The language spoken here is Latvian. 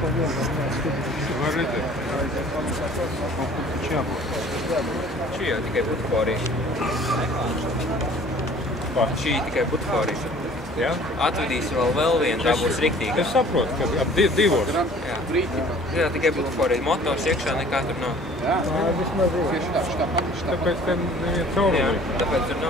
Var redzēt. Kaut kur taču jābūt. Šī jau tikai butaforija. Šī tikai butaforija. Jā? Atvedīsi vēl vienu, tā būs riktīga. Es saprotu, ka ap divos. Jā, tikai butaforija. Motors iekšā nekā tur nav. Tāpēc tam neviens caurulī. Jā, tāpēc tur nav.